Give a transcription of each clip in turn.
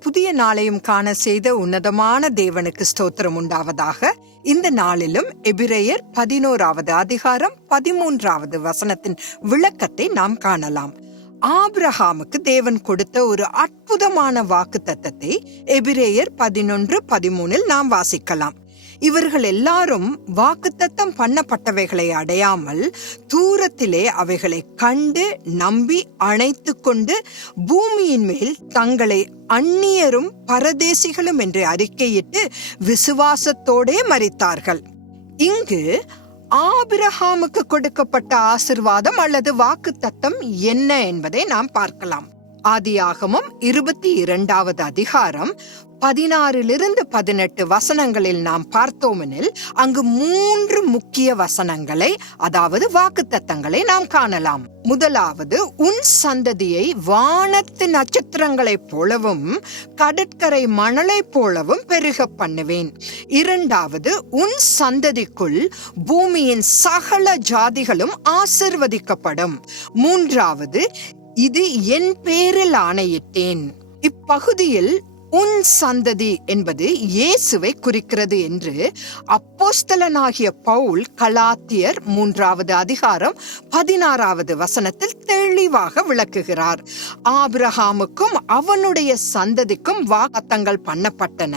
புதிய நாளையும் காண செய்த உன்னதமான தேவனுக்கு ஸ்தோத்திரம் உண்டாவதாக இந்த நாளிலும் எபிரேயர் பதினோராவது அதிகாரம் பதிமூன்றாவது வசனத்தின் விளக்கத்தை நாம் காணலாம். ஆபிரஹாமுக்கு தேவன் கொடுத்த ஒரு அற்புதமான வாக்கு தத்தத்தை எபிரேயர் பதினொன்று பதிமூனில் நாம் வாசிக்கலாம். இவர்கள் எல்லாரும் வாக்குத்தத்தம் பண்ணப்பட்டவைகளை அடையாமல் தூரத்திலே அவைகளை கண்டு நம்பி அணைத்து கொண்டு பூமியின் மேல் தங்களை அந்நியரும் பரதேசிகளும் என்று அறிக்கையிட்டு விசுவாசத்தோடே மறித்தார்கள் இங்கு ஆபிரஹாமுக்கு கொடுக்கப்பட்ட ஆசிர்வாதம் அல்லது வாக்குத்தத்தம் என்ன என்பதை நாம் பார்க்கலாம். ஆதியாகமும் இருபத்தி இரண்டாவது அதிகாரம் பதினாறிலிருந்து பதினெட்டு வசனங்களில் நாம் பார்த்தோமெனில் அங்கு மூன்று முக்கிய வசனங்களை அதாவது வாக்குத்தத்தங்களை நாம் காணலாம். முதலாவது உன் சந்ததியை வானத்து நட்சத்திரங்களைப் போலவும் கடற்கரை மணலைப் போலவும் பெருக பண்ணுவேன். இரண்டாவது உன் சந்ததிக்குள் பூமியின் சகல ஜாதிகளும் ஆசிர்வதிக்கப்படும். மூன்றாவது இது என் பேரில் ஆணையிட்டேன். இப்பகுதியில் உன் சந்ததி என்பது இயேசுவை குறிக்கிறது என்று அப்போஸ்தலனாகிய பவுல் கலாத்தியர் மூன்றாவது அதிகாரம் பதினாறாவது வசனத்தில் தெளிவாக விளக்குகிறார். ஆபிரஹாமுக்கும் அவனுடைய சந்ததிக்கும் வாகத்தங்கள் பண்ணப்பட்டன.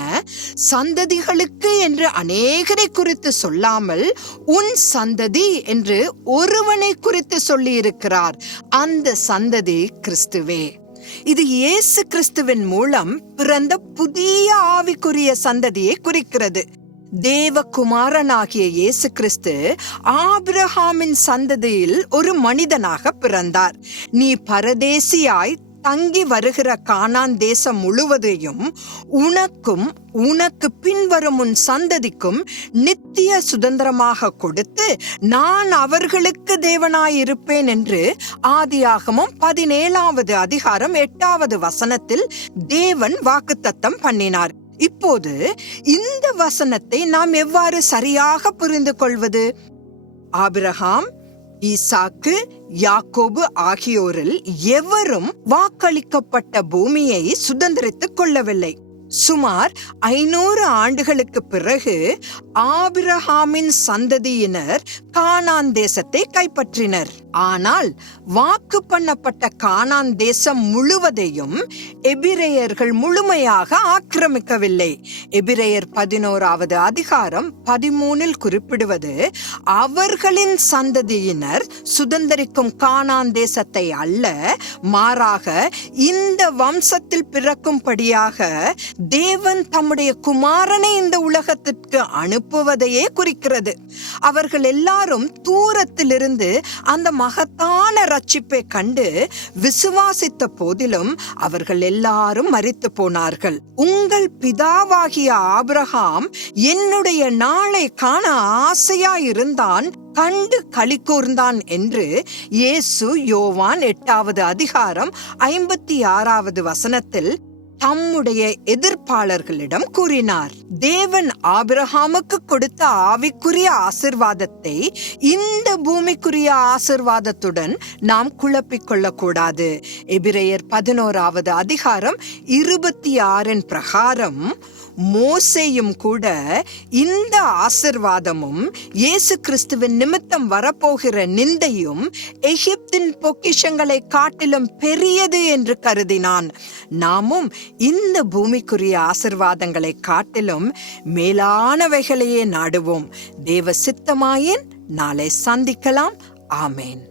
சந்ததிகளுக்கு என்று அநேகரை குறித்து சொல்லாமல் உன் சந்ததி என்று ஒருவனை குறித்து சொல்லியிருக்கிறார். அந்த சந்ததி கிறிஸ்துவே. இது இயேசு கிறிஸ்துவின் மூலம் பிறந்த புதிய ஆவிக்குரிய சந்ததியை குறிக்கிறது. தேவகுமாரனாகிய இயேசு கிறிஸ்து ஆபிரஹாமின் சந்ததியில் ஒரு மனிதனாக பிறந்தார். நீ பரதேசியாய் தங்கி வருகிற கானான் தேசம் முழுவதையும் உனக்கும் உனக்கு பின்வரும் உன் சந்ததிக்கும் நித்திய சுதந்திரமாக கொடுத்து நான் அவர்களுக்கு தேவனாயிருப்பேன் என்று ஆதியாகமும் பதினேழாவது அதிகாரம் எட்டாவது வசனத்தில் தேவன் வாக்குத்தத்தம் பண்ணினார். இப்போது இந்த வசனத்தை நாம் எவ்வாறு சரியாக புரிந்து கொள்வது ஆபிரகாம் ஈசாக்கு யாக்கோபு ஆகியோரில் எவரும் வாக்களிக்கப்பட்ட பூமியை சுதந்திரித்துக் கொள்ளவில்லை. சுமார் ஐநூறு ஆண்டுகளுக்கு பிறகு ஆபிரஹாமின் சந்ததியினர் கானான் தேசத்தை கைப்பற்றினர். ஆனால் வாக்கு பண்ணப்பட்ட கானான் தேசம் முழுவதையும் எபிரேயர்கள் முழுமையாக ஆக்கிரமிக்கவில்லை. எபிரேயர் பதினோராவது அதிகாரம் பதிமூனில் குறிப்பிடுவது அவர்களின் சந்ததியினர் சுதந்திரிக்கும் கானான் தேசத்தை அல்ல மாறாக இந்த வம்சத்தில் பிறக்கும்படியாக தேவன் தம்முடைய குமாரனை இந்த உலகத்திற்கு அனுப்புவதையே குறிக்கிறது. அவர்கள் எல்லாரும் தூரத்திலிருந்து அந்த மகத்தான ரட்சிப்பை கண்டு விசுவாசித்த போதிலும் அவர்கள் எல்லாரும் மறித்து போனார்கள். உங்கள் பிதாவாகிய ஆபிரகாம் என்னுடைய நாளை காண ஆசையா இருந்தான் கண்டு களி கூர்ந்தான் என்று இயேசு யோவான் எட்டாவது அதிகாரம் ஐம்பத்தி ஆறாவது வசனத்தில் தம்முடைய எதிர்ப்பாளர்களிடம் கூறினார் தேவன் ஆபிரஹாமுக்கு கொடுத்த ஆவிக்குரிய ஆசிர்வாதத்தை இந்த பூமிக்குரிய ஆசிர்வாதத்துடன் நாம் குழப்பிக் கொள்ளக்கூடாது எபிரேயர் பதினோராவது அதிகாரம் இருபத்தி ஆறின் பிரகாரம் மோசேயும் கூட இந்த ஆசிர்வாதமும் இயேசு கிறிஸ்துவின் நிமித்தம் வரப்போகிற நிந்தையும் எகிப்தின் பொக்கிஷங்களை காட்டிலும் பெரியது என்று கருதினான். நாமும் இந்த பூமிக்குரிய ஆசிர்வாதங்களை காட்டிலும் மேலானவைகளையே நாடுவோம். தேவ சித்தமாயின் நாளை சந்திக்கலாம். ஆமேன்.